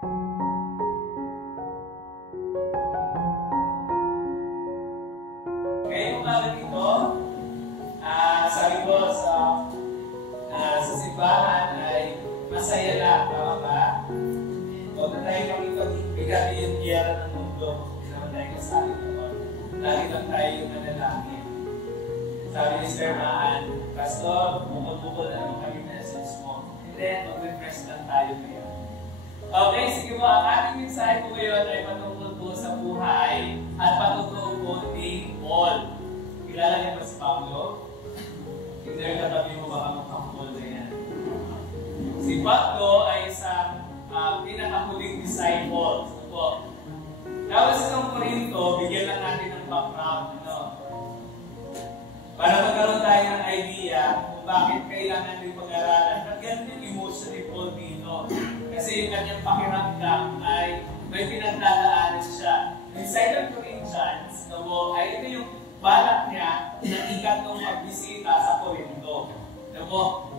Ngayong umaga dito, sabi ko sa simbahan ay masaya lang, tama ba? Huwag na tayo makipag-ibigat yung biyara ng mundo. Hindi naman tayo kasali doon. Lagi lang tayo yung manalangin. Sabi ni Sir Maan, Pastor, bukod-bukod na naman kami message mo. Hindi, mag-refresh lang tayo ngayon. Okay, sige po. Ang ating mensahe po ngayon ay patungkol po sa buhay at patungkol po ni Paul. Kilala niyo ba si Pablo? Hindi rin katabi mo baka makapol na yan. Si Pablo ay isang pinakahuling disciple. So po, tapos sa Korinto, bigyan lang natin ng background. Para magkaroon tayo ng idea kung bakit kailangan din pag-aralan. At ganun yung emotion ni Paul dito. Kasi yung kanyang pakiramdam ay may pinagdadaanan siya. In 2 Corinthians, ay ito yung balak niya na ikatlong pagbisita sa Corinto.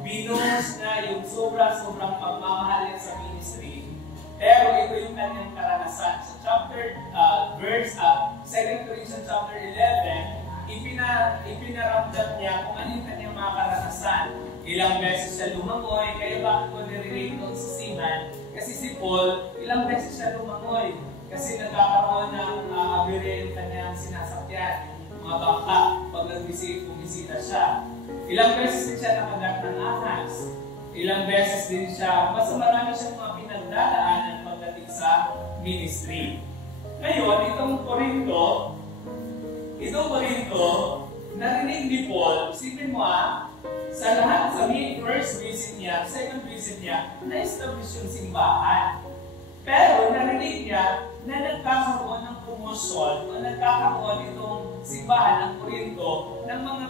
Binuhos na yung sobrang pagmamahal niya sa ministry. Pero ito yung kanyang karanasan. Sa 2 Corinthians chapter 11, ipinaramdam niya kung ano yung kanyang mga karanasan. Ilang beses siya lumangoy, kaya bakit ko nire-rate doon sa Siman? Kasi si Paul, ilang beses siya lumangoy. Kasi nagkakaroon ng abire yung kanyang sinasakyan, mga bangka, pag bumisita siya. Ilang beses din siya nakagat ng ahas. Ilang beses din siya, mas marami siyang mga pinagdadaanan pagdating sa ministry. Ngayon, itong Corinto, narinig ni Paul, isipin mo sa lahat, sa first visit niya, second visit niya, na-establish yung simbahan. Pero narinig niya na nagkakaroon ng promosyon o nagkakaroon itong simbahan ng Corinto ng mga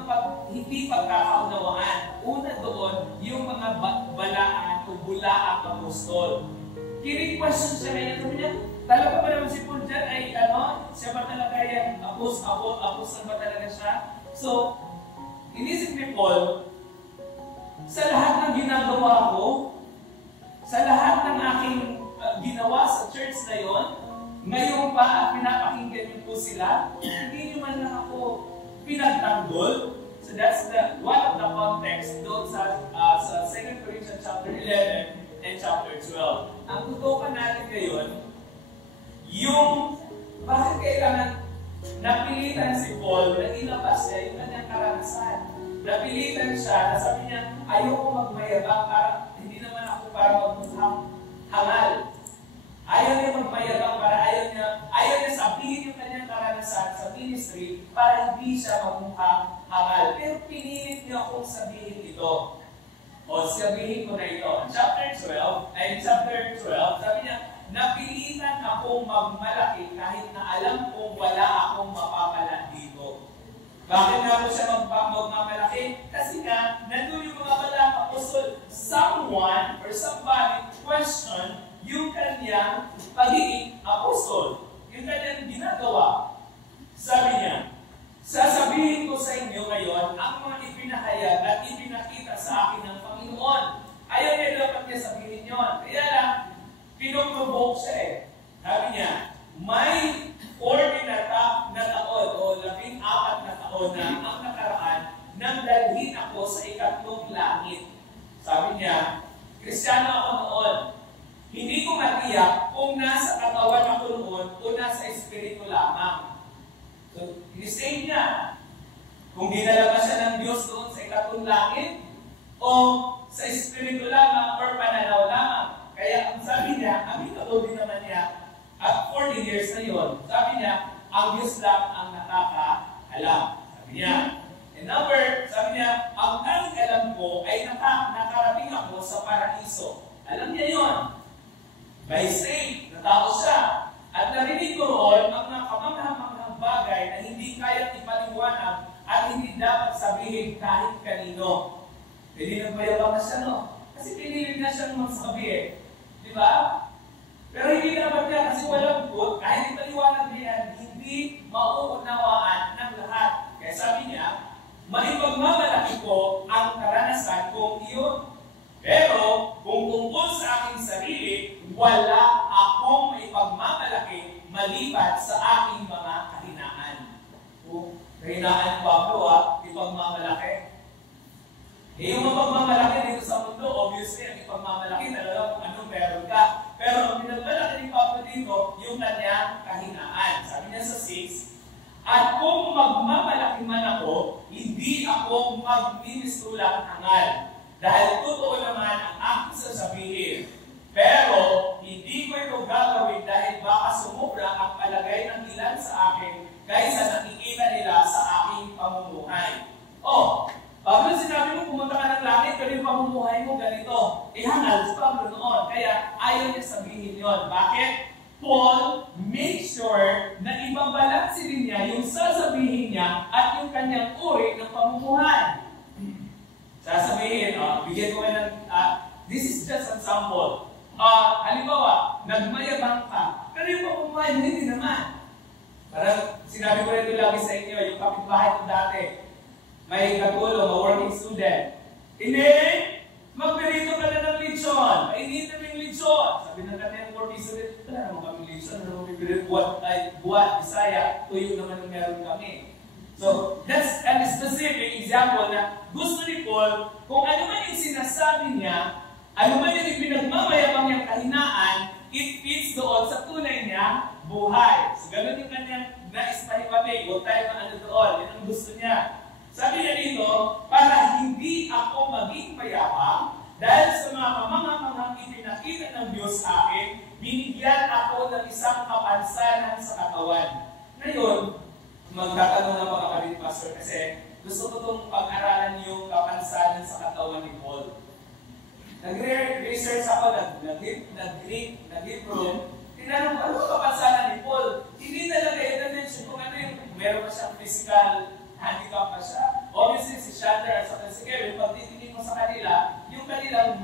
hindi pagkakaunawaan. Una doon, yung mga balaan o bulaang apostol. Kini-question siya ngayon, sabi niya, talaga ba naman si Paul dyan ay siya ba talaga yan? Apostol ba talaga siya? So, inisip ni Paul, sa lahat ng ginagawa ko, sa lahat ng aking ginawa sa church na yon, ngayon pa pinapakinggan niyo po sila, hindi niyo man lang ako pinagtanggol. So that's one of the context doon sa 2 Corinthians chapter 11 and chapter 12. Ang tutukan natin ngayon, yung bakit kailangan napilitan si Paul na ilabas niya yung kanyang karanasan. Napilitan siya na sabi niya, ayoko magmayabang para hindi naman ako para magmukhang hangal. Ayaw niya magmayabang para ayaw niya sabihin yung kanyang karanasan sa ministry para hindi siya magmukhang hangal. Pero pinilit niya akong sabihin ito. O sabihin ko na ito. Chapter 12, sabi niya, napilitan akong magmalaki kahit na alam kong wala akong mapapala dito. Bakit nga po siya magmamalaki? Kasi nga, nandun yung mga balang apostol, someone or somebody question yung kanyang pagiging apostol. Yung kanyang ginagawa. Sabi niya, sasabihin ko sa inyo ngayon ang mga ipinahayag at ipinakita sa akin ng Panginoon. Ayaw niya dapat niya sabihin yun. Kaya lang, pinoprovoke siya eh. Sabi niya, may 40 na taon o 14 na taon na ang nakaraan nang dalhin ako sa ikatlong langit. Sabi niya, Kristiyano ako noon. Hindi ko matiyak kung nasa katawan ako noon o nasa espiritu lamang. So, in-say niya, kung dinala ba siya ng Diyos doon sa ikatlong langit o sa espiritu lamang or pananaw lamang. Kaya ang sabi niya, ang ito din naman niya, at 40 years na yun, sabi niya, ang Diyos lang ang nakakaalam. Sabi niya. And number, sabi niya, ang tanging alam ko ay nakarating ako sa paraiso. Alam niya yun. By faith, natao siya. At narinig ko roon ang nakamanghamanghang bagay na hindi kaya ipaliwanag at hindi dapat sabihin kahit kanino. Pwede nagmayabang na siya, no? Kasi pinilit na siyang magsabi eh. Di ba? Pero hindi dapat niya kasi walang good, kahit ipaliwanag niya, hindi mauunawaan ng lahat. Kaya sabi niya, maipagmamalaki ko ang karanasan kong iyon. Pero kung tungkol sa aking sarili, wala malipat sa aking mga kahinaan. Kahinaan Pablo, ipagmamalaki. Yung mapagmamalaki dito sa mundo, obviously, ang ipagmamalaki talaga kung anong meron ka. Pero ang pinagmalaki ni Pablo dito, yung kanyang kahinaan. Sabi niya sa 6, at kung magmamalaki man ako, hindi ako magmimistulang hangal. Dahil totoo naman ang aking sasabihin. Pero, hindi ko ito gagawin dahil baka sumubra ang palagay ng ilan sa akin kaysa nakikita nila sa aking pamumuhay. Pablo, sinabi mo, pumunta ka ng langit, pero yung pamumuhay mo ganito. Hangal si Pablo noon. Kaya ayaw niya sabihin yon. Bakit? Paul make sure na ibabalansin din niya yung sasabihin niya at yung kanyang uri ng pamumuhay. Sasabihin, bigyan ko kayo ng, this is just an sample. Halimbawa, nagmayabang ka, pero yung pamumuhay mo hindi naman. Parang sinabi ko rin ito lagi sa inyo, yung kapitbahay ko dati, may katulong, a working student. Hindi, magpirito ka na ng lechon. Painitin mo yung lechon. Sabi ng kanyang working student, wala naman kami lechon. Ano naman pipirit? Buwan, Bisaya, tuyo naman yung meron kami. So, that's a specific example na gusto ni Paul, kung ano man yung sinasabi niya, ano man yung pinagmamayabang niyang kahinaan, it fits doon sa tunay niya buhay. So, ganun yung kanyang nais-pahipatig. Huwag tayo ano doon. Yan ang gusto niya. Sabi niya dito, para hindi ako maging mayabang, dahil sa mga kamangamangang ipinakita ng Diyos sa akin, binigyan ako ng isang kapansanan sa katawan. Ngayon, magtatanong na mga kapatid, Pastor, kasi gusto ko itong pag-aralan yung kapansanan sa katawan ni Paul. Nag-research ako, nag-Hebrew, tinanong ko, ano kapansanan ni Paul? Hindi talaga i-mention kung ano yung meron pa siyang physical handicap pa siya. Obviously, si Shander at si Kevin, pag titingin mo sa kanila, yung kanilang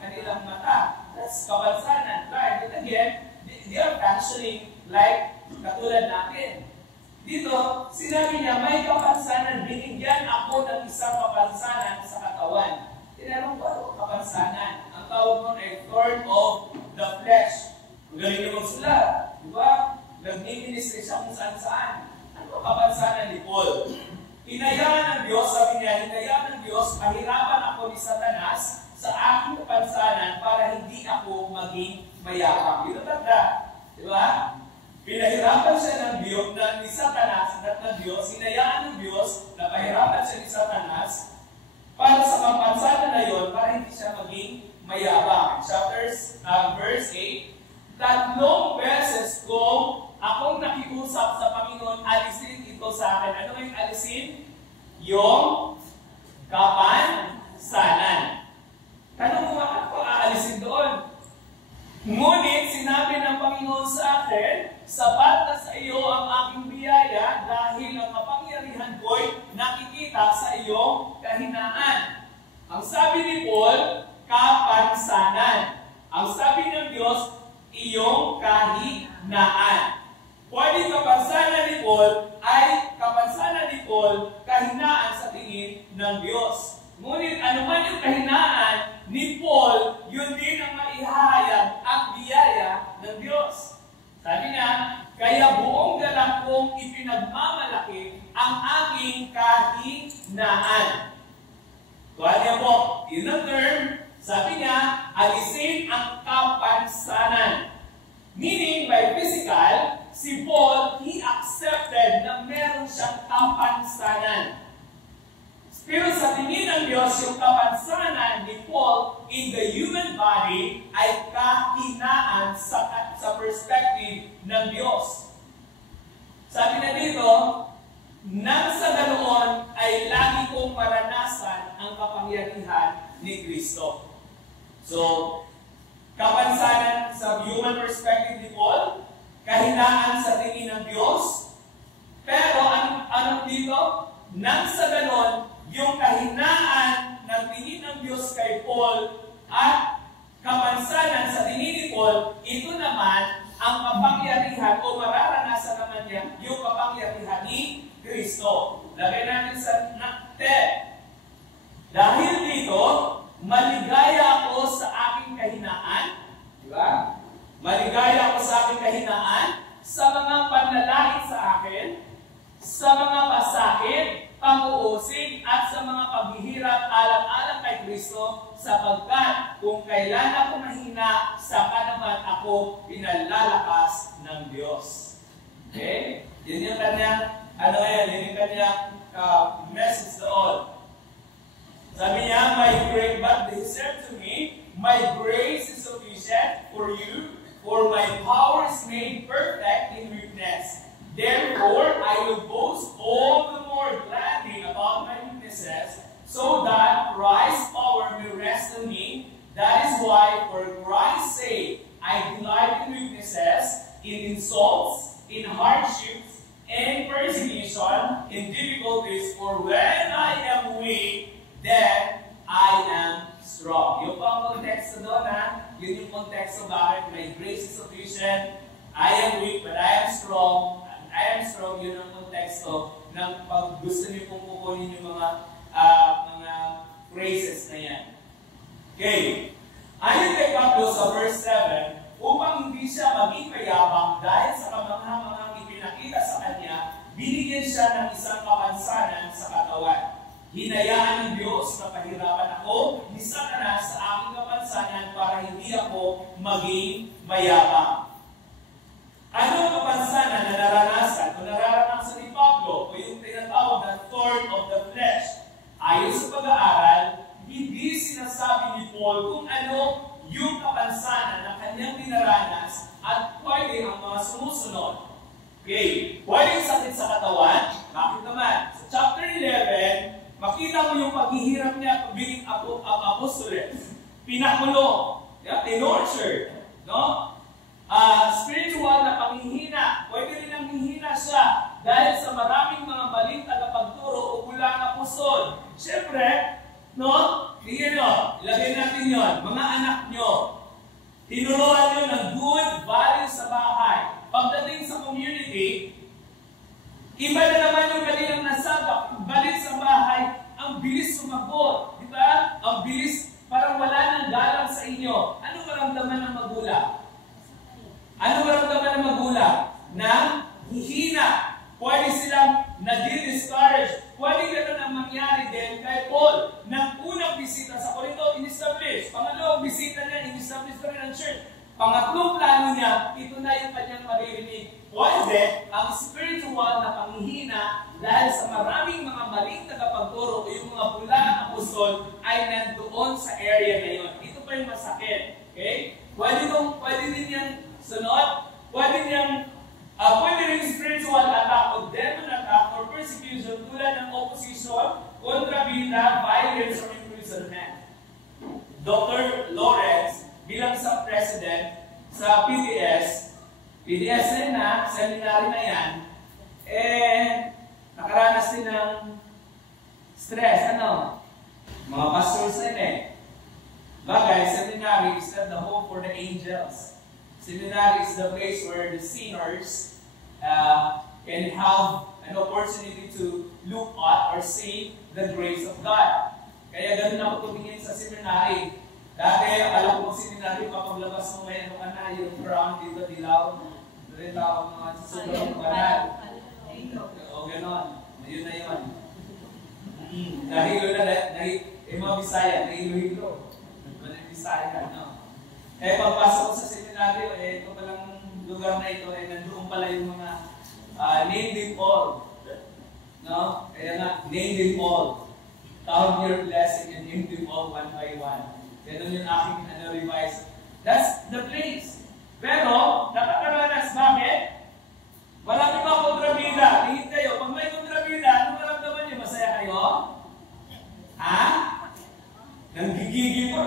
kanilang mata, that's kapansanan. Right? But again, they are functioning like katulad natin. Dito, sinabi niya, may kapansanan, binigyan ako ng isang kapansanan sa katawan. Tinanong ko, ano kapansanan? Ang tawag mo ay thorn of the flesh. Ang galing naman sila. Di ba? Nag-ministry siya kung saan-saan. Ano kapansanan ni Paul? Hinayaan ng Diyos, sabi niya, hinayaan ng Diyos, pahirapan ako ni Satanas sa aking kapansanan para hindi ako maging mayabang. Yun ang tanda. Di ba? Pinahirapan siya ng Diyos, ni Satanas, at ng Diyos, hinayaan ng Diyos na pahirapan siya ni Satanas para sa kapansanan na yun, para hindi siya maging mayabang. Verse 8, tatlong beses kong akong nakiusap sa Panginoon, alisin ito sa akin. Ano yung alisin? Yung kapansanan. Tanong mo, ano ko aalisin doon? Ngunit sinabi ng Panginoon sa akin, sapat na sa iyo ang aking biyaya dahil ang kapangyarihan ko'y nakikita sa iyong kahinaan. Ang sabi ni Paul, kapansanan. Ang sabi ng Diyos, iyong kahinaan. Pwede kapansanan ni Paul ay kapansanan ni Paul kahinaan sa tingin ng Diyos. Ngunit anuman yung kahinaan ni Paul, yun din ang maihahayag ang biyaya ng Diyos. Sabi niya, kaya buong galak kong ipinagmamalaki ang aking kahinaan. Tuhan niya po, in the term, sabi niya, alisin ang kapansanan. Meaning, by physical, si Paul, he accepted na meron siyang kapansanan. Pero sa tingin ng Diyos, yung kapansanan ni Paul in the human body ay kahinaan sa perspective ng Diyos. Sabi na dito, nang sa ganoon ay lagi kong maranasan ang kapangyarihan ni Kristo. So, kapansanan sa human perspective ni Paul, kahinaan sa tingin ng Diyos, pero anong dito? Nang sa ganon, yung kahinaan ng tingin ng Diyos kay Paul at kapansanan sa tingin ni Paul, ito naman ang kapangyarihan o mararanasan naman niya yung kapangyarihan ni Kristo. Lagay natin sa nakte. Dahil dito, maligaya ako sa aking kahinaan. Di ba? Maligaya ako sa aking kahinaan sa mga pasakit, pang-uusig, at sa mga paghihirap alang-alang kay Kristo, sapagkat kung kailan ako mahina, saka naman ako pinalalakas ng Diyos. Okay? Yun yung kanyang, yun yung kanyang message doon. Sabi niya, but he said to me, my grace is sufficient for you, for my power is made perfect in weakness. Therefore, I will boast all the more gladly about my weaknesses, so that Christ's power may rest on me. That is why, for Christ's sake, I delight in weaknesses, in insults, in hardships, in persecution, in difficulties, for when I am weak, then I am strong. Yung pang konteksto doon, yun yung konteksto bakit my grace is sufficient, I am weak, but I am strong. I am strong, yun ang konteksto ng pag gusto niyo pong kukunin yung mga phrases na yan. Okay. Ayon kay Pablo sa verse 7, upang hindi siya maging mayabang dahil sa kamangha-manghang ipinakita sa kanya, binigyan siya ng isang kapansanan sa katawan. Hinayaan ng Diyos na pahirapan ako ni Satanas sa aking kapansanan para hindi ako maging mayabang. Ano ang kapansanan na naranasan o nararanasan ni Pablo o yung tinatawag na thorn of the flesh? Ayon sa pag-aaral, hindi sinasabi ni Paul kung ano yung kapansanan na kanyang dinaranas at pwede ang mga sumusunod. Okay, pwede sakit sa katawan. Bakit naman? Sa chapter 11, makita mo yung paghihirap niya bilang apostoles. Pinakulong, tinortured, no? Spiritual na panghihina. Pwede rin ang hihina siya dahil sa maraming mga maling tagapagturo o kulang apostol. Siyempre, no? Tingnan nyo, ilagay natin yon. Mga anak nyo, tinuruan nyo ng good values sa bahay. Pagdating sa community, iba na naman yung kanilang nasabak. Balik sa bahay, ang bilis sumagot. Di ba? Ang bilis, parang wala nang galang sa inyo. Ano maramdaman ng magulang? Ano maramdaman ng magulang? Na hihina. Pwede silang nadi-discourage. Pwede gano'n ang mangyari din kay Paul. Nang unang bisita sa Corinto, in-establish. Pangalawang bisita niya, in-establish pa rin ang church. Pangatlong plano niya, ito na yung kanyang maririnig. Pwede ang spiritual na panghihina dahil sa maraming mga maling tagapagturo o yung mga pulang apostol ay nandoon sa area na yun. Ito pa yung masakit. Okay? Pwede din yan sunod. Pwede rin spiritual attack o demon attack or persecution tulad ng opposition, kontrabida, violence, or imprisonment. Dr. Lawrence, bilang sa president sa PDS na seminary na yan, nakaranas din ng stress. Mga pastors na Bagay, seminary is not the home for the angels. Seminary is the place where the sinners can have an opportunity to look at or see the grace of God. Kaya ganun ako tumingin sa seminary. Dati, alam ko seminary, papaglabas mo may yung crown dito, dilaw. Rin tawag mga sobrang banal. O gano'n. Yun na yun. Nahilo na, mga Bisaya, nahilo-hilo. Mga Bisaya, no? Pagpasok ko sa seminaryo, ito palang lugar na ito, nandoon pala yung mga name them all. No? Kaya nga, name them all. Count your blessing and name them all one by one. Ganun yung aking revise. That's the place. Pero, nakakaranas, bakit? Marami pa kontrabida. Tingin kayo, pag may kontrabida, ano maramdaman niyo? Masaya kayo? Ha? Nanggigigil mo.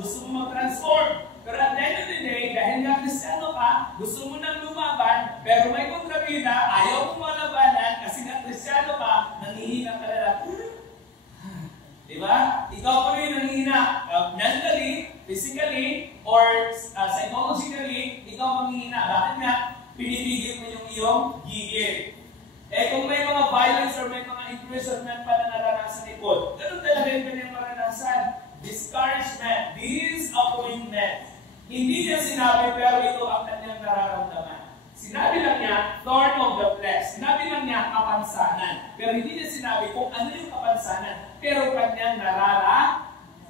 Gusto mo mag-transform. Pero at the end of the day, dahil nga Kristiyano ka, gusto mo nang lumaban, pero may kontrabida, ayaw mo malabanan, kasi nga Kristiyano ka, nanghihina ka na. Diba? Ikaw pa rin nanghihina. Mentally, physically, or psychologically, ikaw manghihina. Bakit nga? Pinipigil mo yung iyong gigil. Kung may mga violence or may mga imprisonment pa na naranasan ni Paul, ganun talaga yung kanyang maranasan. Discouragement, disappointment. Hindi niya sinabi, pero ito ang kanyang nararamdaman. Sinabi lang niya, thorn of the flesh. Sinabi lang niya kapansanan. Pero hindi niya sinabi kung ano yung kapansanan. Pero kanyang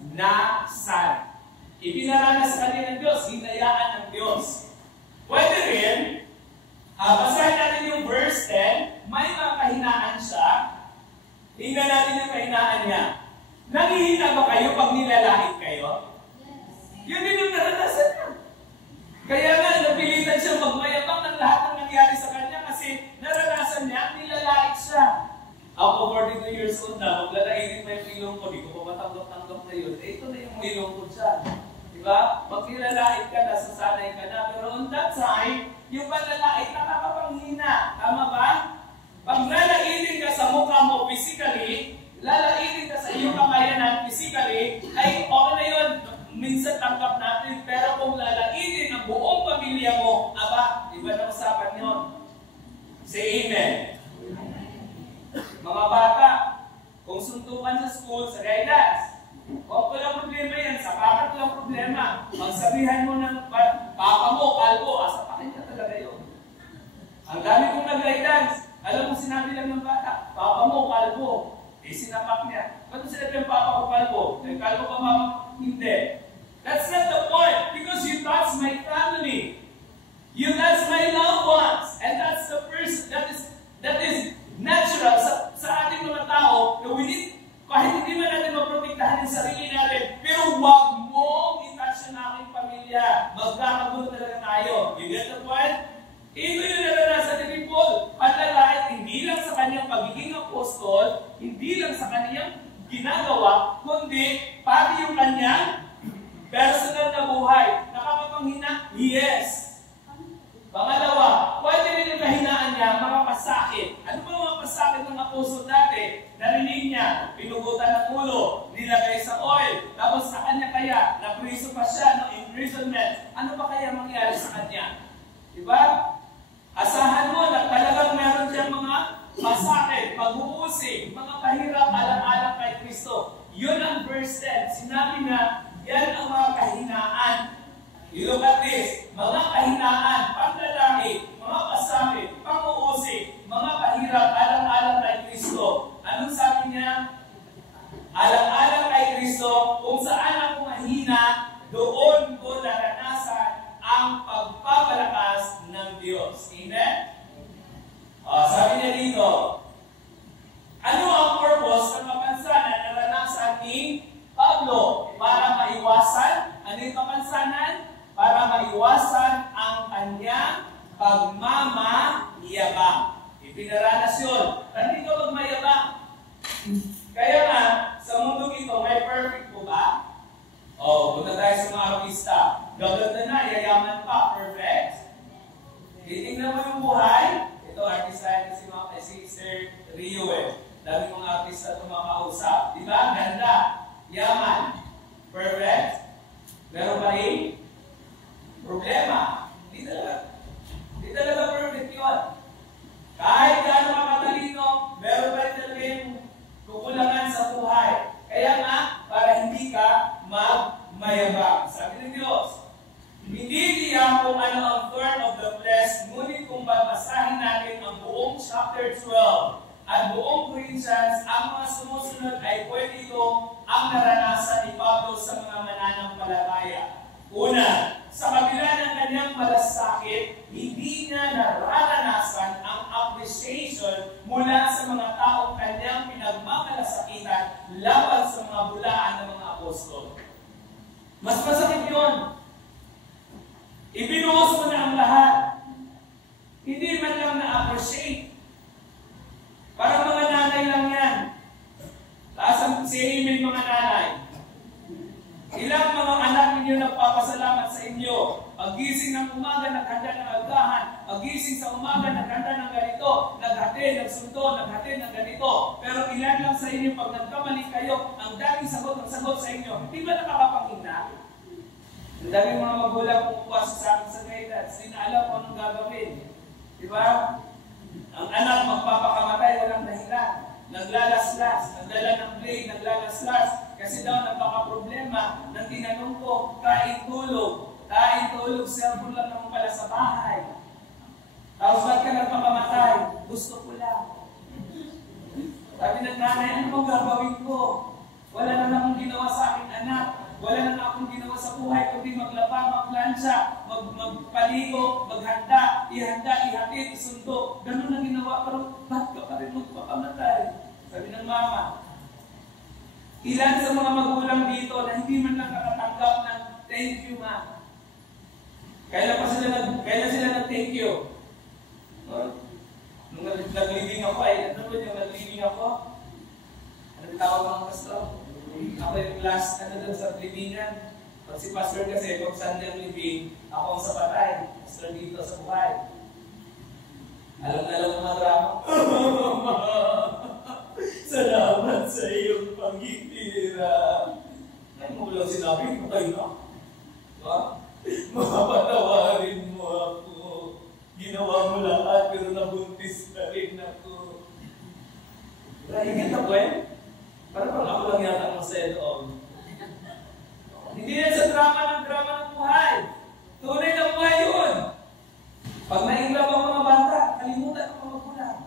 nararanasan. Ipinaranas sa kanya ng Diyos, hinayaan ng Diyos. Pwede rin, basahin natin yung verse 10, may mga kahinaan siya. Tingnan natin yung kahinaan niya. Nangihina ba kayo pag nilalait kayo? Yun din yung naranasan niya. Kaya nga, napilitan siya magmayabang ng lahat ng nangyari sa kanya kasi naranasan niya, nilalait siya. Ako, 42 years old na, maglalaitin pa yung ilong ko, di ko pa matanggap-tanggap na yun. Eh, ito na yung ilong ko dyan. Diba? Pag nilalait ka, nasasanay ka na. Pero on that time, yung panlalait nakakapanghina. Tama ba? Pag lalaitin ka sa mukha mo physically, lalaitin ka sa iyong kakayanan physically, ay okay na yun. Minsan tanggap natin, pero kung lalaitin ang buong pamilya mo, aba, iba na usapan yun. Say amen. Mga bata, kung suntukan sa school, sa guidance, kung walang problema yan, sa kakat walang problema, magsabihan mo ng papa mo, kalbo, asa pa kanya talaga yun. Ang dami kong nag-guidance, alam mo sinabi lang ng bata, papa mo, kalbo, eh sinapak niya. Ba't sinabi ng papa ko, kalbo? Kalbo ka mama? Hindi. That's not the point, because you touch my family. You touch my loved ones. And that's the first, that is natural sa ating mga tao na we need, kahit hindi man natin maprotektahan yung sarili natin, pero huwag mong itouch yung aking pamilya. Magkakagulo talaga tayo. You get the point? Ito yung naranasan ni Paul. Panlalait, hindi lang sa kanyang pagiging apostol, hindi lang sa kanyang ginagawa, kundi pati yung kanyang personal na buhay. Nakakapanghina? Yes. Pangalawa, pwede rin yung kahinaan niya, mga pasakit. Ano ba mga pasakit ng apostol dati? Narinig niya, pinugutan ng ulo, nilagay sa oil, tapos sa kanya kaya, napriso pa siya ng imprisonment. Ano ba kaya mangyari sa kanya? Diba? Asahan mo na talagang meron siyang mga pasakit, pag-uusig, mga pahirap, alang-alang kay Kristo. Yun ang verse 10. Sinabi na, yan ang mga kahinaan. You look at this, mga kahinaan, paglalaki, mga pasakit, pang-uusig, mga pahirap, alang-alang kay Kristo. Anong sabi niya? Alang-alang kay Kristo, kung saan ako mahina, doon ko naranasan ang pagpapalakas ng Diyos. Amen? Sabi niya dito, ano ang purpose ng kapansanan na naranasan ni Pablo? Para maiwasan, ano yung kapansanan? Para maiwasan ang kanyang pagmamayabang. Ipinaranas yun. Nandito magmayabang. Kaya nga, sa mundo ito, may perfect po ba? Punta tayo sa mga artista. Gaganda na, yayaman pa, perfect. Titingnan mo yung buhay. Ito, artista ito si Sir Rio Dami mga artista ito makausap. Diba? Ganda. Yaman. Perfect. Meron ba rin? Problema. Hindi talaga perfect yun. Kahit gaano makatalino, meron pa rin talaga yung kukulangan sa buhay. Kaya nga, para hindi ka magmayabang. Sabi ng Diyos, hindi diyan kung ano ang thorn of the flesh, ngunit kung babasahin natin ang buong chapter 12 at buong Corinthians, ang mga sumusunod ay pwede ito ang naranasan ni Pablo sa mga mananampalataya. Una, sa kabila ng kanyang malasakit, hindi niya nararanasan ang appreciation mula sa mga taong kanyang pinagmamalasakitan laban sa mga bulaan ng mga apostol. Mas masakit yun. Ibinuhos mo na ang lahat. Hindi man lang na-appreciate. Parang mga nanay lang yan. Taas ang amen mga nanay. Ilang mga anak ninyo nagpapasalamat sa inyo. Pagising ng umaga, naghanda ng agahan. Pagising sa umaga, naghanda ng ganito. Naghatid, nagsundo, naghatid ng ganito. Pero ilan lang sa inyo, pag nagkamali kayo, ang daming sagot sa inyo. Hindi ba nakakapanghinna? Ang daming mga magulang kumukuha sa akin sa guidance. Hindi na alam kung anong gagawin. Diba? Ang anak magpapakamatay, walang dahilan. Naglalaslas, nagdala ng blade, naglalaslas. Kasi daw nagpaka-problema nang tinanong ko, kain tulog, cellphone lang naman pala sa bahay. Tapos ba't ka nagpakamatay? gusto ko lang. Sabi ng nanay, ano bang gagawin ko? Wala na akong ginawa sa aking anak. Wala na akong ginawa sa buhay, kundi maglaba, magplansya, magpaligo, maghanda, ihatid, isundo. Ganun ang ginawa, pero bakit ka pa rin magpakamatay? Sabi ng mama. Ilan sa mga magulang dito na hindi man nakakatanggap ng thank you, ma. Kailan sila nag-thank you? Nung nag-living ako, ano ba yung nag-living ako? Ano tawag mga pastor? Ako yung last, doon sa libingan. Pag si pastor kasi, kung saan niyang living, ako ang sa patay. Pastor dito sa buhay. Alam na lang mga drama. Salamat sa iyong pangitira. Ay, mo lang sinabi ko kayo, no? Diba? Mapatawarin mo ako. Ginawa mo lahat, pero nabuntis na rin ako. Higit na po eh. Parang ako lang yata ang masaya doon. Hindi yan sa drama ng buhay. Tunay na buhay yun. Pag nainglap ang mga bata, kalimutan ang mga magulang.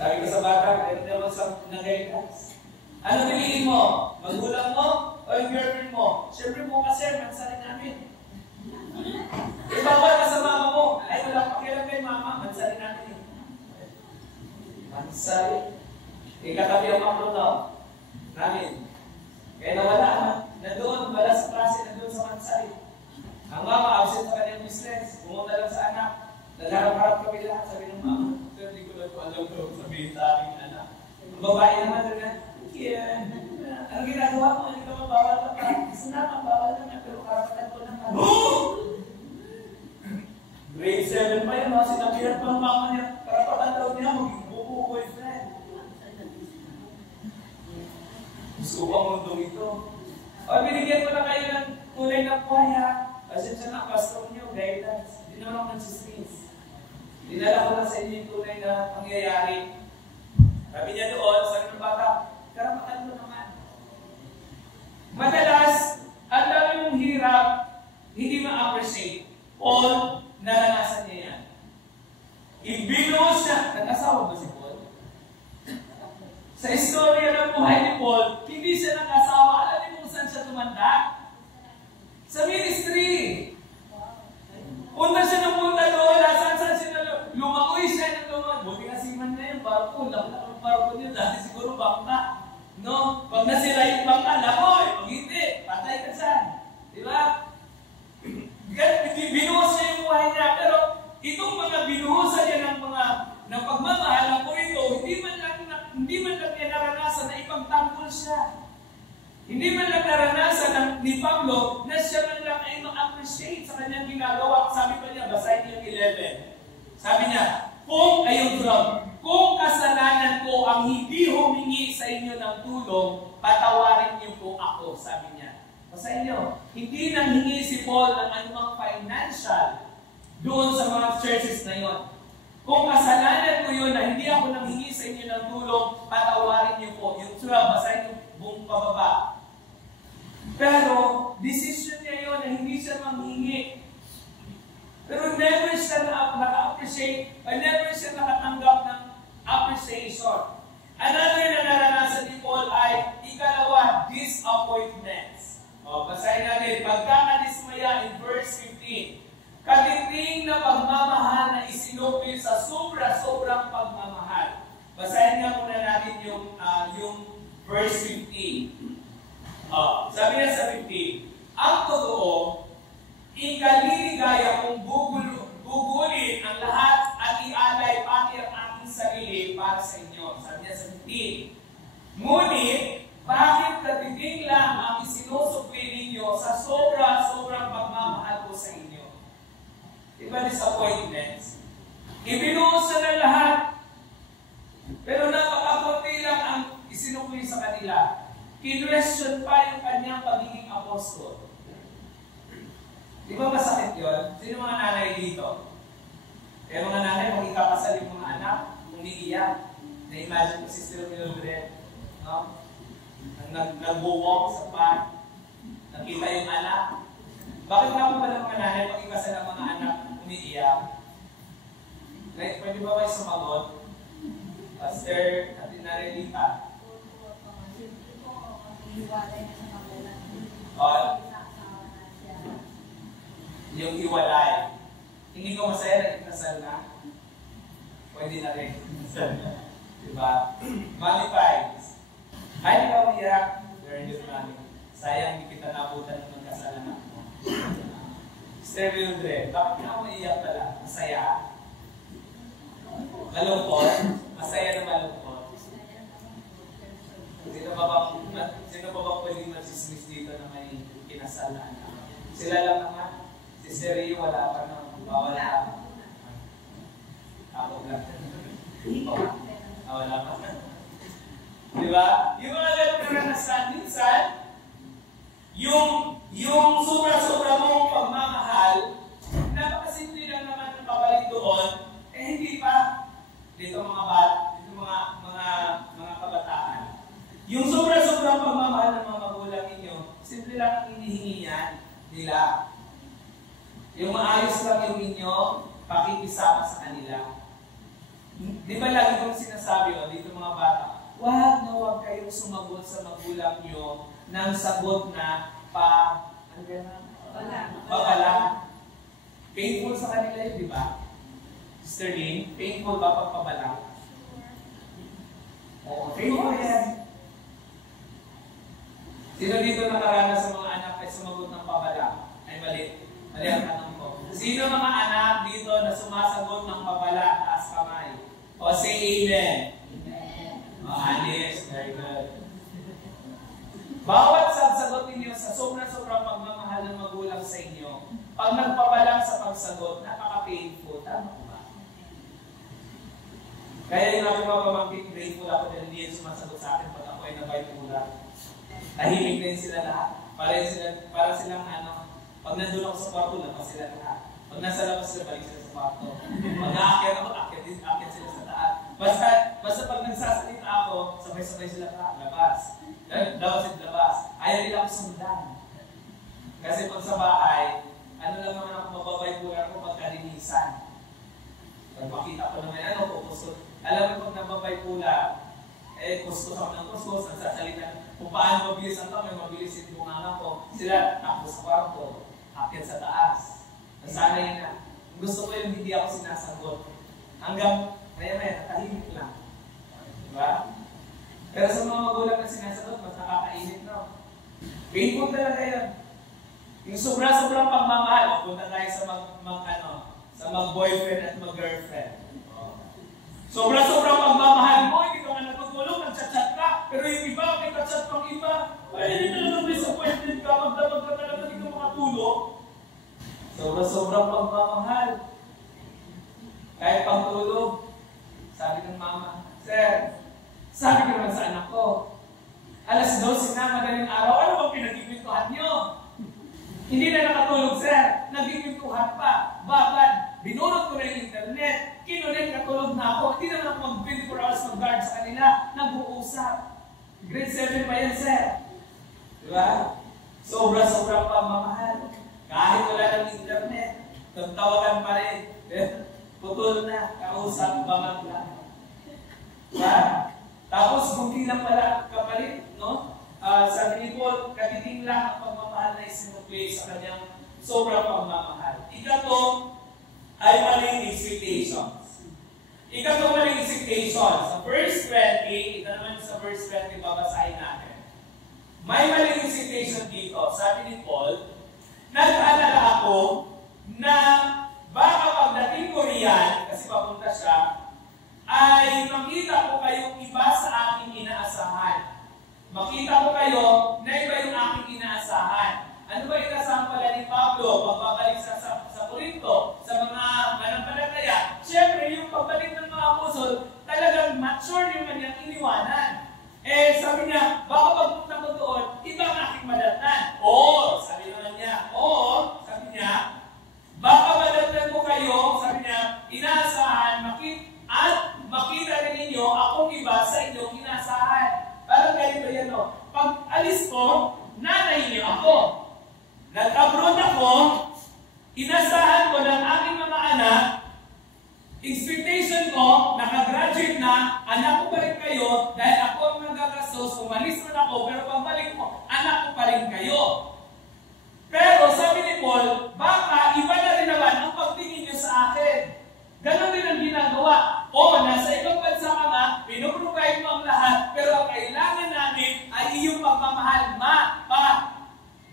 Sabi ko sa bata, meron naman sa nagayas. Ano piliin mo? Magulang mo o yung girlfriend mo? Siyempre mo kasi, mansarin namin. Ibawal ka sa mama mo. Ay, wala pakialam kay mama, mansarin namin. Mansarin. Ikatabi ang makro na namin. Kaya nawala na doon, wala sa klase, na doon sa mansari. Ang mama, absent sa kanyang business, pumunta lang sa anak. Nagharap-harap kami lahat, sabi ng mama. Pero hindi ko na alam ko sabihin sa aking anak. Ang babae naman, ano ginagawa mo? Hindi ka mabawal ka pa. Isa na, mabawal ka na, pero karapatan ko naman. Grade 7 pa yan, sinabihan pa ang mama niya, karapatan daw niya, maging buko boyfriend. Gusto ko ang mundong ito. O, binigyan ko na kayo ng kulay na buhay. Pasensya na, pastor niyo, guidance. Hindi naman ako nagsismis. Dinala ko lang sa inyo yung tunay na pangyayari. Sabi niya doon, sabi ng bata, karapatan mo naman. Madalas, ang dami mong hirap, hindi ma-appreciate. Paul, naranasan niya yan. Ibinuhos siya. Nag-asawa ba si Paul? Sa istorya ng buhay ni Paul, hindi siya nag-asawa. Alam niyo kung saan siya tumanda? Sa ministry. Punta siya ng punta doon, saan siya lumakoy siya ng lumakoy. Buti nga siman na yung barko. Ang barko niyo, dati siguro bangka. No? Pag nasira yung bangka, lakoy. Pag hindi, patay ka saan. Di ba? Binuhos niya yung buhay niya. Pero itong mga binuhosan niya ng pagmamahal ng Korinto, hindi man lang niya naranasan na ipagtanggol siya. Hindi man lang naranasan ni Pablo na siya man lang ay ma-appreciate sa kanyang ginagawa. Sabi pa niya, basahin niyo 11. Sabi niya, kung kasalanan ko ang hindi humingi sa inyo ng tulong, patawarin niyo po ako, sabi niya. Basahin niyo, hindi nanghingi si Paul ng anumang financial doon sa mga churches na yon. Kung kasalanan ko yun na hindi ako nanghingi sa inyo ng tulong, patawarin niyo po. Yung 12, basahin niyo buong pababa. Pero, decision niya yun na hindi siya manghingi. Pero never siya naka-appreciate, or never siya nakatanggap ng appreciation. Another na naranasan ni Paul ay, ikalawa, disappointments. O, basahin natin, pagkakadismaya in verse 15. Katiting na pagmamahal na isinupil sa sobra-sobrang pagmamahal. Basahin nga muna natin yung verse 15. Sabi niya sa 15, ang totoo, ikaliligaya kong gugulin ang lahat at ialay pati ang aking sarili para sa inyo. Sabi niya sa 15. Ngunit, bakit katiting lang ang isinusupli ninyo sa sobra-sobrang pagmamahal ko sa inyo? Diba disappointments? Ibinuhos na ng lahat, pero napakakunti lang ang isinukli sa kanila. Kinwestiyon pa yung kanyang pagiging apostol. Di ba masakit yun? Sino mga nanay dito? Kaya mga nanay, kung ikakasal yung mga anak, kung iiyak, na-imagine ko si Sister Mildred, no? Nag-walk sa park, nakita yung anak. Bakit nga po ba ng mga nanay, pag ikasal ang mga anak, umiiyak? Pwede ba kayo sumagot? Pastor at Narelita. Yung hiwalay. Hindi ko masaya na ikasal na. Pwede na rin. Diba? Malified. Ay, ikaw iyak. Very good money. Sayang, hindi kita nabutan ng magkasalanan mo. Sister Mildred, bakit ka maiyak pala? Masaya? Malungkot? Masaya na malungkot? Sino ba bang pwedeng magsismis dito na may kinasal na anak? Sila lang naman. Si Siri, wala pa na. Bawal na. Ako lang. Wala pa. Diba? Yung mga ganun karanasan, minsan, yung sobra-sobra mong pagmamahal, napakasimple lang naman ang kabalik doon, hindi pa. Dito mga kabataan. Yung sobra-sobrang pagmamahal ng mga magulang ninyo, simple lang ang hinihingi yan nila. Yung maayos lang yung inyo, pakikisama sa kanila. Di ba lagi kong sinasabi, dito mga bata, huwag kayong sumagot sa magulang nyo ng sagot na pabala. Painful sa kanila yun, di ba? Sister Lynn, painful ba pagpabala? Oo, painful yan. Sino dito nakaranas sa mga anak ay sumagot ng pabala? Ay mali. Mali ang tanong ko. Sino mga anak dito na sumasagot ng pabala? Taas kamay. O say amen. Amen. Alice, very good. Bawat sagot ninyo sa sobrang pagmamahal ng magulang sa inyo, pag nagpabalang sa pagsagot, napaka-painful. Tama ko ba? Kaya yung aking mga pamangkin, grateful ako dahil hindi yan sumasagot sa akin pag ako ay na-bipolar. Tahimik din sila lahat. Para silang pag nandun ako sa kwarto, labas sila lahat. Pag nasa labas sila, balik sila sa kwarto. Pag aakyat ako, aakyat sila sa taas. Basta pag nagsasalita ako, sabay-sabay sila labas. Labas. Ayaw nila ako sundan. Kasi pag sa bahay, ano lang naman ako mababipolar ko pagkalinisan. Pag makita ko naman, kukusot. Alam mo pag nababipolar, kuskus ako ng kuskus, nagsasalita kung paano mabilis ang may mabilis yung bunganga ko. Sila, takbo sa kwarto, akyat sa taas. Nasanay na. Gusto ko yung hindi ako sinasagot. Hanggang maya-maya, tahimik lang. Diba? Pero sa mga magulang na sinasagot, mas nakakainit, no? Painful talaga yun. Yung sobrang pagmamahal, punta tayo sa mag-boyfriend at mag-girlfriend. Sobrang pagmamahal mo, hindi ka nga natutulog, nag-chat-chat ka. Pero yung iba, may ka-chat pang iba. Ay, hindi na naman disappointed ka, magdamag ka talaga, hindi ka makatulog. Sobrang pagmamahal. Kahit pagtulog, sabi ng mama, Sir, sabi ko naman sa anak ko, alas 12 na, madaling araw, ano bang pinag-ikwintuhan nyo? Hindi na nakatulog, sir. Nag-ikwintuhan pa. Babad. Binunod ko na yung internet. Kinulit, katulog na ako. Hindi naman ako mag-24 hours mag-guard sa kanila. Nag-uusap. Grade 7 pa yan, sir. Diba? Sobrang pamamahal. Kahit wala ng internet, nagtawagan pa rin. Putol na. Kausap, bangag lang. Diba? Tapos, kung di lang pala kapalit, no? Sabi ni Paul, katiting lang ang pagmamahal na isinuplay sa kanyang sobrang pagmamahal. Ikato ay maling expectations. Ikato maling expectations. Sa verse 20, ito naman sa verse 20, babasahin natin. May maling expectation dito. Sabi ni Paul, nag-alala ako na baka pagdating ko riyan, kasi papunta siya, ay makita ko kayong iba sa aking inaasahan. Makita ko kayo na iba yung aking inaasahan. Ano ba inaasahan pala ni Pablo? Pagbabalik sa Corinto, sa mga manampalataya. Siyempre, yung pagbalik ng mga apostol, talagang mature yung kanyang iniwanan. Sabi niya, baka pagpunta ko doon, iba ang aking madatnan. Sabi naman niya, sabi niya, baka madatnan ko kayo, sabi niya, inaasahan, makita rin ninyo, akong iba sa inyong inaasahan. Parang ganito yan, no? Pag alis ko, nanay niyo ako. Nag-abroad ako, inasahan ko ng aking mga anak, Expectation ko, nakagraduate na, anak ko pa rin kayo, dahil ako ang nagagastos, umalis man ako, pero pagbalik mo, anak ko pa rin kayo. Pero sabi ni Paul, baka iba na rin naman ang pagtingin niyo sa akin. Ganon din ang ginagawa. O, nasa ibang bansa ka nga, pinuprovide mo ang lahat, pero ang kailangan namin ay iyong pagmamahal.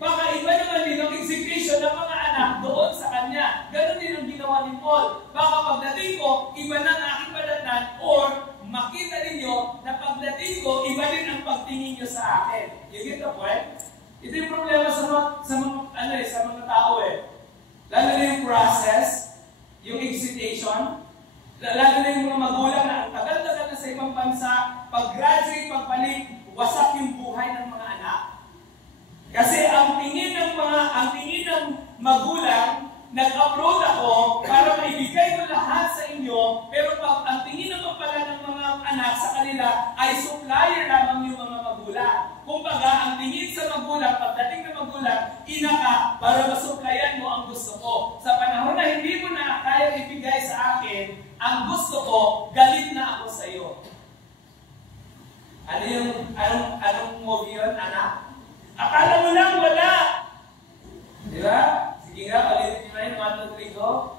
Baka iba naman din ang execution ng mga anak doon sa kanya. Ganon din ang ginawa ni Paul. Baka pagdating ko, iba na ang aking padatnan, or makita ninyo na pagdating ko, iba din ang pagtingin nyo sa akin. You get the point? Ito yung problema sa mga tao eh. Lalo na yung process, yung excitation, lalo na yung mga magulang na ang tagal-tagal na sa ibang bansa, pag-graduate, pagbalik, wasak yung buhay ng mga anak. Kasi ang tingin ng magulang, nag-upload ako para maibigay ko lahat sa inyo, pero ang tingin naman pala ng mga anak sa kanila ay supplier lamang yung mga magulang. Kumbaga, ang tingin sa magulang, pagdating ng magulang, ina ka para masuplayan mo ang gusto ko. Sa panahon na hindi mo na kaya ibigay sa akin, ang gusto ko, galit na ako sa iyo. Anong movie yun, anak? Akala mo lang wala. Di ba? Sige nga, palitin nyo na yung 1, 2, 3, go.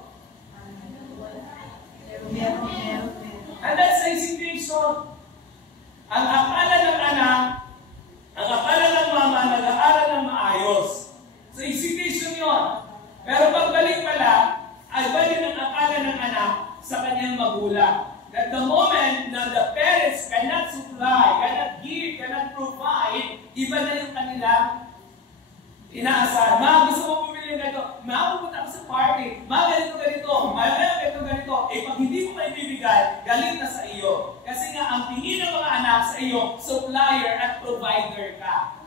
And that's the situation. Ang akala ng anak, ang akala ng mama, nag-aaral ng maayos. So, execution yun. Pero pagbalik pala, ay balik ang akala ng anak sa kanyang magulang. That the moment na the parents cannot supply, cannot give, cannot provide, iba na yung kanilang inaasahan. Ma, gusto mo bumili ng ganito. Ma, pupunta ako sa party. Ma, ganito. Ma, ganito. Eh, pag hindi mo maibibigay, galit na sa iyo. Kasi nga, ang tingin ng mga anak sa iyo, supplier at provider ka.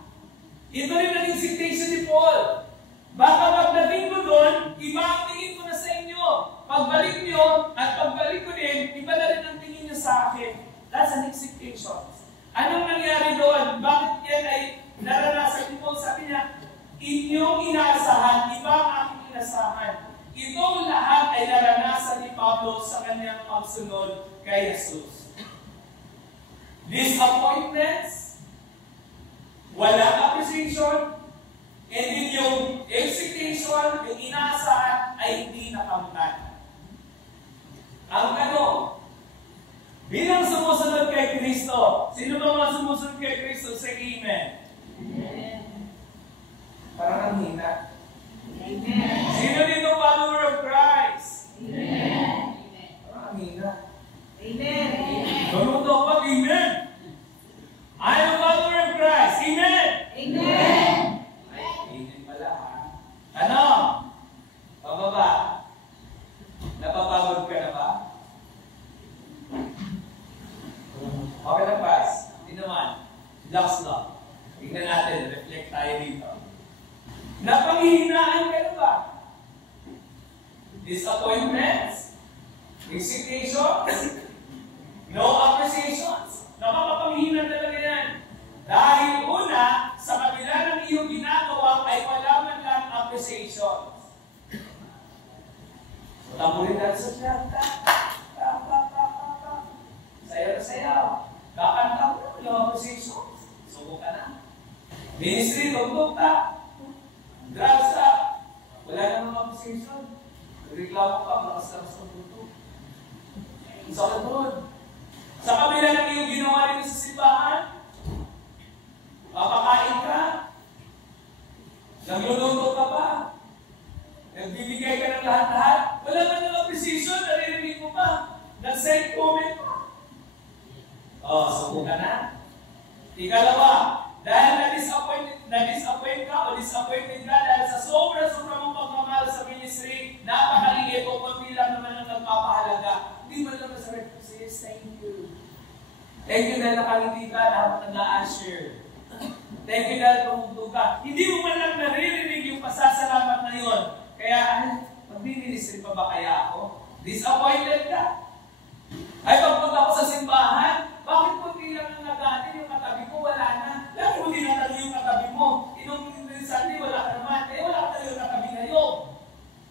Ito rin ang excitation ni Paul. Baka pagdating mo doon, iba ang tingin ko na sa inyo. Pagbalik niyo, at pagbalik ko din, iba na rin ang tingin niyo sa akin. That's an expectation. Anong nangyari doon? Bakit yan ay naranasan ni Paul? Sabi niya, inyong inaasahan, iba ang aking inaasahan. Itong lahat ay naranasan ni Pablo sa kanyang pagsunod kay Jesus. Disappointments, walang appreciation, and then yung expectation, yung inaasahan ay hindi nakamtan. Ang bilang sumusunod kay Kristo, sino ba mga sumusunod kay Kristo? Say amen. Amen. Parang ang hina. Amen. Sino dito follower of Christ? Amen. Parang ang hina. Amen. Ganun daw pag amen. I am a follower of Christ. Amen. Amen. Amen pala ha. Ano? Pababa. Napapagod ka na ba? Okay lang, Paz. Hindi naman. Relax lang. Tingnan natin. Reflect tayo dito. Napanghihinaan ka na ba? Disappointments? Expectations? No appreciations? Nakakapanghihinaan talaga yan. Dahil una, sa kabila ng iyong ginagawa ay wala man lang appreciations. So, tamulin natin sa siyata. Sayaw. Kakanta mo, yung appreciations. Suko ka na. Ministry, tugtog ka. Drugs ka. Wala namang appreciation. Reklamo ka, malakas-lakas ng tugtog. Sa doon. Sa kabila ng iyong ginawa rin sa simbahan, papakain ka, nagluluto ka pa, nagbibigay ka ng lahat-lahat, wala man ng appreciation, naririnig mo pa, nag-send comment pa. Suko ka na. Ikalawa, dahil na-disappoint ka o disappointed ka dahil sa sobra-sobra mong pagmamahal sa ministry, napakaliit o konti lang naman ang nagpapahalaga. Hindi mo lang masabi, sis, thank you. Thank you dahil nakalindi ka, dapat nag-a-assure. Thank you dahil tumugtog ka. Hindi mo man lang naririnig yung pasasalamat na yun. Kaya, mag-ministry pa ba kaya ako? Disappointed ka. Ay, pagpunta ko sa simbahan, bakit kunti lang ang nag-aatin yung katabi ko, wala na. Lagi mo dinatali yung katabi mo. Inong Sunday, wala ka naman. Wala ka talaga yung katabi ngayon.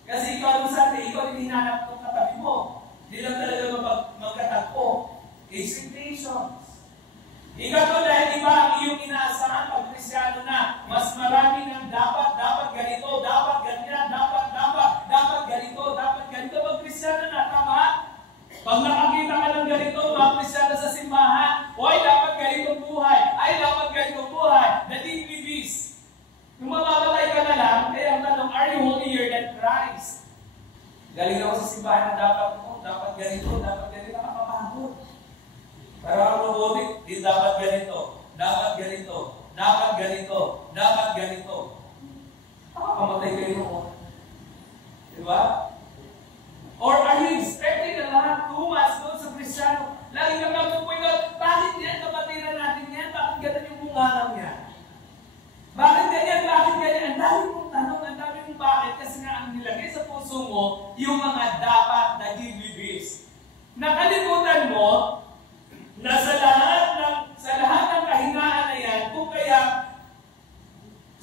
Kasi ikaw ang Sunday, ikaw yung hinanap ng katabi mo. Hindi lang talaga expectations. Ikaw dahil iba ang iyong inaasahan pag Kristyano na, mas marami ng dapat ganito, dapat ganyan, dapat ganito, dapat ganito pag Kristyano na, tama? Pag nakakita ka ng ganito, mga Kristyano sa simbahan, ay dapat ganitong buhay, the deeply beast. Kung mamamatay ka na lang, kaya ang tanong, are you holier than Christ? Galing ako sa simbahan na dapat ganito, nakakapagod. Pero ang mabuti, di dapat ganito. Nakakamatay kayo noon. Diba? Or are you expecting na lahat too much doon sa Kristyano? Lagi kang magpupunta, bakit yan? Kapatiran natin yan? Bakit ganun yung bungalang yan? Bakit ganyan? Ang dami mong tanong, ang dami mong bakit? Kasi nga ang nilagay sa puso mo, yung mga dapat na giblibis. Nakalimutan mo, na sa lahat ng kahinaan na yan, kung kaya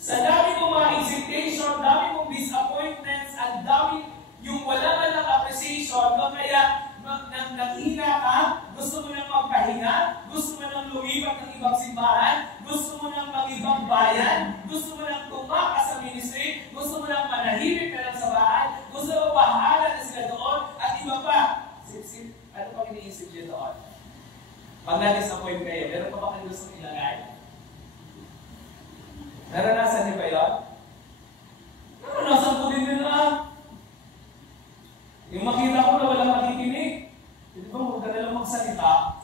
sa dami mong mga expectation, dami mong disappointments, at dami yung wala man ng appreciation, kaya naghina ka, gusto mo nang magpahinga, gusto mo nang lumipat ng ibang simbahan, gusto mo nang mag-ibang bayan, gusto mo nang tumakas sa ministry, gusto mo nang manahimik ka lang sa bahay, gusto mo bahala na sila doon, at iba pa. Ano pang iniisip niyo doon? Pag na-disappoint kayo, meron pa ba kayo gusto ilagay? Naranasan niyo ba yun? Naranasan ko din nila. Yung makita ko na walang makikinig, di ba huwag ka nalang magsalita?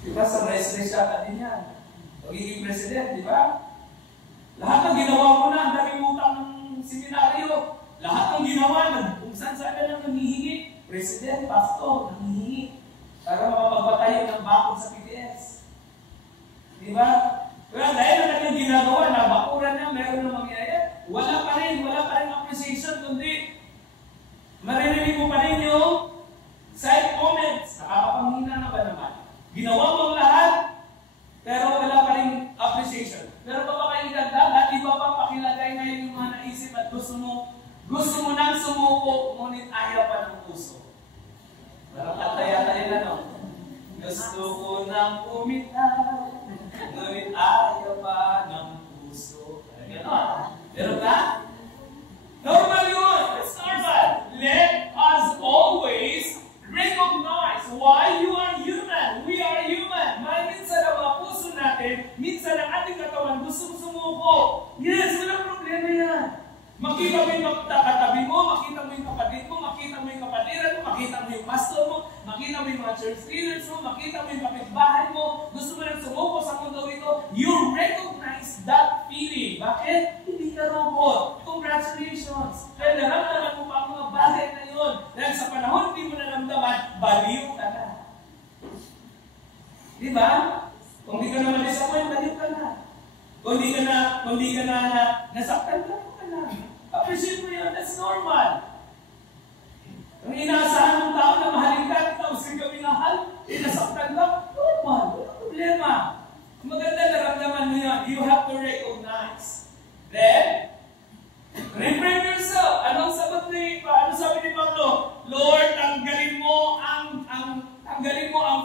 Di ba sa stress yata din yan? Pagiging president, di ba? Lahat ng ginawa mo na, ang daming utang ng seminaryo. Lahat ng ginawa na, kung saan ka lang nangihingi. President, pastor, nangihingi. Para makapagbatayo ng bakod sa PDS. Di ba? Kaya dahil na kanyang ginagawa na bakuran na, meron na mangyayari, wala pa rin appreciation, kundi maririnig mo pa rin yung side comments. Nakakapanghina na ba naman? Ginawa mo ang lahat, pero wala pa rin appreciation. Pero pa ba kayo idagdag at iba pa pakilagay ngayon yung mga naisip at gusto mo nang sumuko, ngunit ayaw pa ng puso. Nakakataya-taya na, no? Gusto ko nang umitaw, ngunit ayaw pa ng puso. Gano'n. Meron ka? Normal yun. It's normal. Let us always recognize why you are human. We are human. Minsan ang mga puso natin, minsan ang ating katawan gusto sumuko. Yes, walang problema yan. Makita mo yung katabi mo, makita mo yung kapatid mo, makita mo yung kapatiran mo, makita mo yung pastor mo, makita mo yung mga church leaders mo, makita mo yung kapitbahay mo, gusto mo nang sumuko sa mundo ito, you recognize that feeling. Bakit? Hindi ka robot. Congratulations! Kaya naramdaman mo pa ang mga bagay na yun. Dahil sa panahon hindi mo naramdaman, baliw ka na. Di ba? Kung di ka naman disappoint, baliw ka na. Kung di ka na nasaktan ka na. Appreciate mo yun, that's normal. Kung inaasahan ng tao na mahalin ka, tapos ikaw minahal, nasaktan ka, normal, walang problema. Maganda naramdaman mo yun, you have to recognize. Then, refrain yourself. Ano sabi ni Pablo? Lord, tanggalin mo ang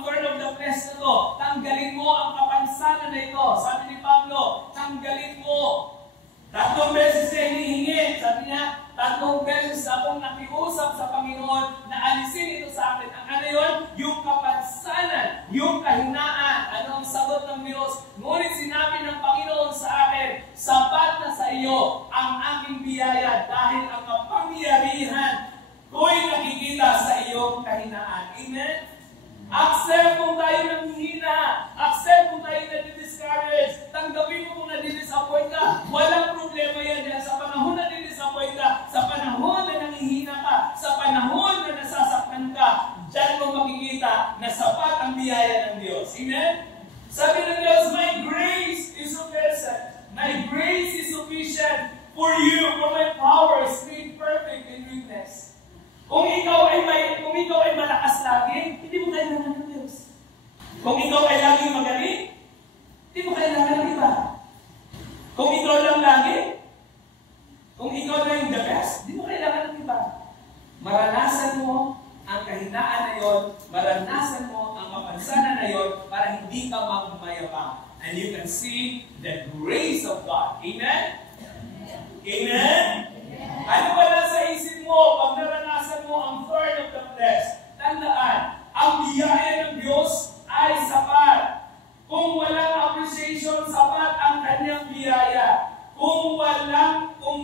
thorn of the flesh na to. Tanggalin mo ang kapansanan na ito. Sabi ni Pablo, tanggalin mo. 3 beses siya hinihingi. Sabi niya, 3 beses akong nakiusap sa Panginoon na alisin ito sa akin. Ang ano yun? Yung kapansanan, yung kahinaan. Ano ang sagot ng Diyos? Ngunit sinabi ng Panginoon sa akin, sapat na sa iyo ang aking biyaya dahil ang kapangyarihan ko'y nakikita sa iyong kahinaan. Amen? Accept kung tayo nanghihina. Accept kung tayo nadi-discourage. Tanggapin mo kung nadi-disappoint ka. Walang problema yan dyan. Sa panahon na nadi-disappoint ka, sa panahon na nanghihina ka, sa panahon na nasasaktan ka, dyan mo makikita na sapat ang biyaya ng Diyos. Amen? Sabi ng Diyos, my grace is sufficient. My grace is sufficient for you, for my power is made perfect in weakness. Kung ikaw ay malakas lagi, hindi mo kailangan ng Diyos. Kung ikaw ay laging magaling, hindi mo kailangan ng iba. Kung ikaw lang lagi, kung ikaw na yung the best, hindi mo kailangan ng iba. Maranasan mo ang kahinaan na yon, maranasan mo ang kapansanan na yon para hindi ka magmayabang. And you can see the grace of God. Amen? Amen? Ano ba nasa isip mo pag naranasan mo ang thorn of the flesh? Tandaan, ang biyaya ng Diyos ay sapat. Kung walang appreciation, sapat ang kanyang biyaya. Kung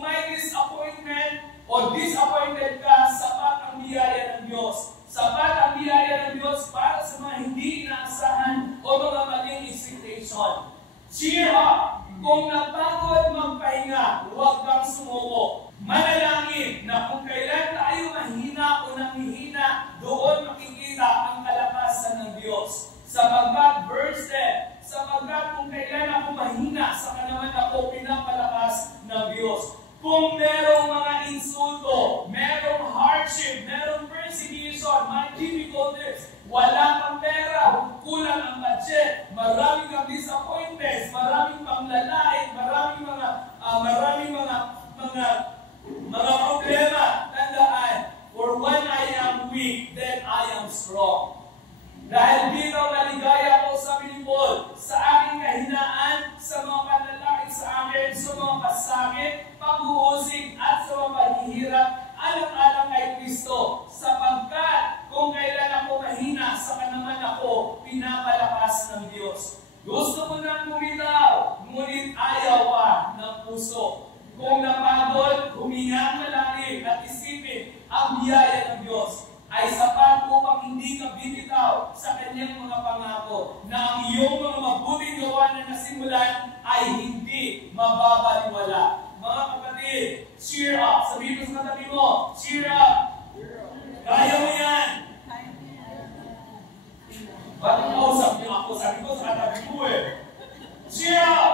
may disappointment o disappointed ka, sapat ang biyaya ng Diyos. Sapat ang biyaya ng Diyos para sa mga hindi inaasahan o mga maling expectation. Cheer up! Kung napagod magpahinga, huwag kang sumuko. Manalangin na kung kailan tayo mahina o nanghihina, doon makikita ang kalakasan ng Diyos. Sapagkat, verse 10, sapagkat kung kailan ako mahina, saka naman ako pinapalakas ng Diyos. Kung merong mga insulto, merong hardship, merong persecution, mga difficulties, wala kang pera, kulang ang budget, maraming kang disappointments, maraming panglalait, maraming mga problema, tandaan, for when I am weak, then I am strong. Dahil di raw naligaya ako, sabi ni Paul, sa aking kahinaan, sa mga panlalait sa akin, sa mga pasakit, pag-uusig at sa mga paghihirap, alang-alang kay Kristo, sapagkat kung kailan ako mahina, saka naman ako pinapalakas ng Diyos. Gusto ko nang bumitaw, ngunit ayaw pa ng puso. Kung napagod, huminga malalim at isipin ang biyaya ng Diyos ay sapat upang hindi ka bibitaw sa kanyang mga pangako na ang iyong mga mabuting gawa na nasimulan ay hindi mababaliwala. Mga kapatid, cheer up. Sabihin mo sa katabi mo, cheer up. Kaya mo yan. Ba't ang kausap niyo ako? Sabi ko sa katabi mo eh. Cheer up.